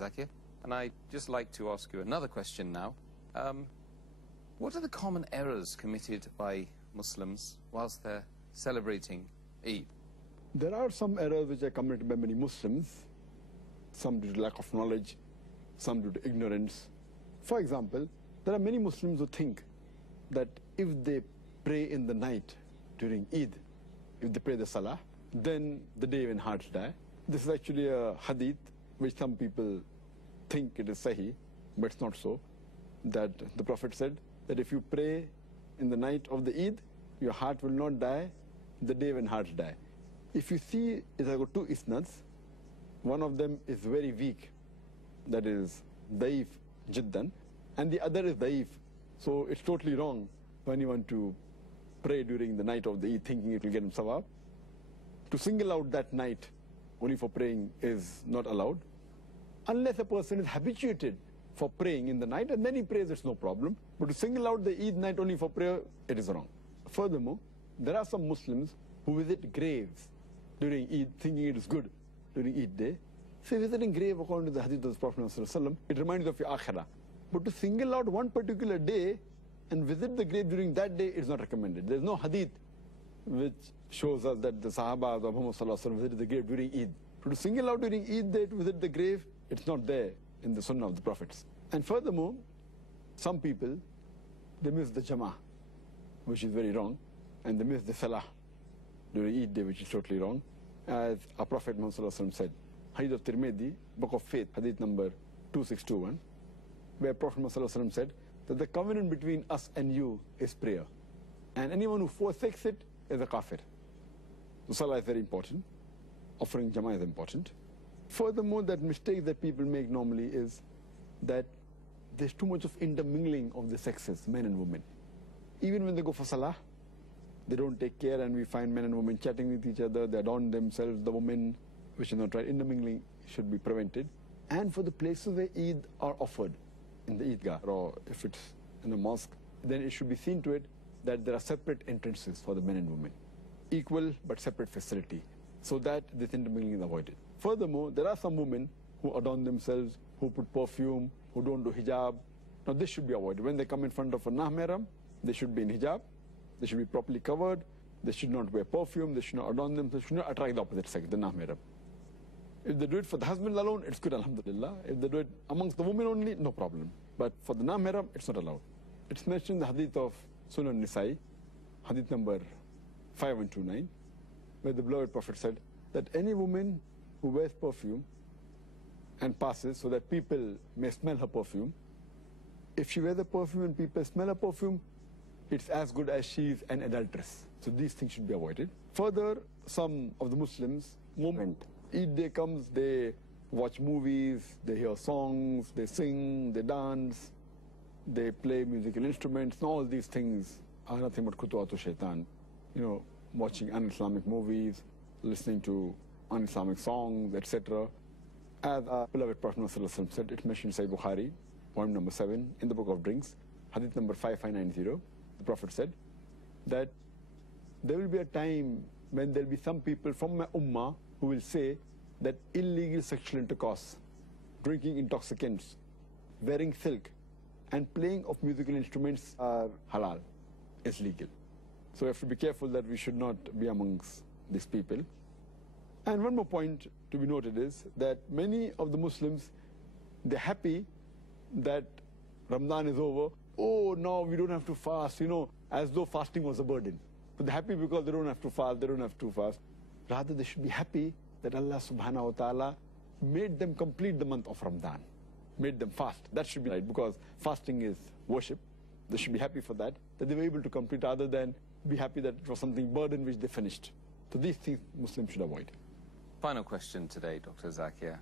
Zakir, and I'd just like to ask you another question now. What are the common errors committed by Muslims whilst they're celebrating Eid? There are some errors which are committed by many Muslims, some due to lack of knowledge, some due to ignorance. For example, there are many Muslims who think that if they pray in the night during Eid, if they pray the Salah, then the day when hearts die. This is actually a hadith which some people think it is Sahih, but it's not so. That the Prophet said that if you pray in the night of the Eid, your heart will not die the day when hearts die. If you see, it has got two isnads. One of them is very weak, that is daif jiddan, and the other is daif. So it's totally wrong for anyone to pray during the night of the Eid thinking it will get him sawab. To single out that night only for praying is not allowed, unless a person is habituated for praying in the night and then he prays, it's no problem. But to single out the Eid night only for prayer, it is wrong. Furthermore, there are some Muslims who visit graves during Eid thinking it is good during Eid day. So visiting grave, according to the hadith of the Prophet ﷺ, it reminds you of your akhirah. But to single out one particular day and visit the grave during that day is not recommended. There is no hadith which shows us that the Sahaba of Muhammad ﷺ visited the grave during Eid. But to single out during Eid day to visit the grave, it's not there in the Sunnah of the Prophets. And furthermore, some people, they miss the Jama'ah, which is very wrong, and they miss the Salah during Eid day, which is totally wrong. As our Prophet Muhammad ﷺ said, Hadith of Tirmidhi, Book of Faith, Hadith number 2621, where Prophet Muhammad ﷺ said that the covenant between us and you is prayer. And anyone who forsakes it is a kafir. So Salah is very important. Offering Jama'ah is important. Furthermore, that mistake that people make normally is that there's too much of intermingling of the sexes, men and women. Even when they go for Salah, they don't take care, and we find men and women chatting with each other, they adorn themselves, the women, which is not right. Intermingling should be prevented. And for the places where Eid are offered, in the Eidgah, or if it's in a mosque, then it should be seen to it that there are separate entrances for the men and women. Equal but separate facility, so that this intermingling is avoided. Furthermore, there are some women who adorn themselves, who put perfume, who don't do hijab. Now this should be avoided. When they come in front of a nah-mahram, they should be in hijab, they should be properly covered, they should not wear perfume, they should not adorn themselves, they should not attract the opposite sex, the nah-mahram. If they do it for the husband alone, it's good, alhamdulillah. If they do it amongst the women only, no problem. But for the nah-mahram, it's not allowed. It's mentioned in the hadith of Sunan Nisa'i, hadith number 5129, where the beloved Prophet said that any woman who wears perfume and passes so that people may smell her perfume, if she wears the perfume and people smell her perfume, it's as good as she is an adulteress. So these things should be avoided. Further, some of the Muslims, moment Eid day comes, they watch movies, they hear songs, they sing, they dance, they play musical instruments, and all these things are nothing but khutuwatu shaitan. You know, watching un-Islamic movies, listening to un-Islamic songs, etc. As our beloved Prophet ﷺ said, it's mentioned in Sahih Bukhari, point number 7, in the book of drinks, hadith number 5590, the Prophet said that there will be a time when there will be some people from my ummah who will say that illegal sexual intercourse, drinking intoxicants, wearing silk, and playing of musical instruments are halal, is legal. So we have to be careful that we should not be amongst these people. And one more point to be noted is that many of the Muslims, they're happy that Ramadan is over. Oh, now we don't have to fast, you know, as though fasting was a burden. But they're happy because they don't have to fast, they don't have to fast. Rather, they should be happy that Allah subhanahu wa ta'ala made them complete the month of Ramadan, made them fast. That should be right, because fasting is worship. They should be happy for that they were able to complete, rather than be happy that it was something burden which they finished. So these things Muslims should avoid. Final question today, Dr. Zakir.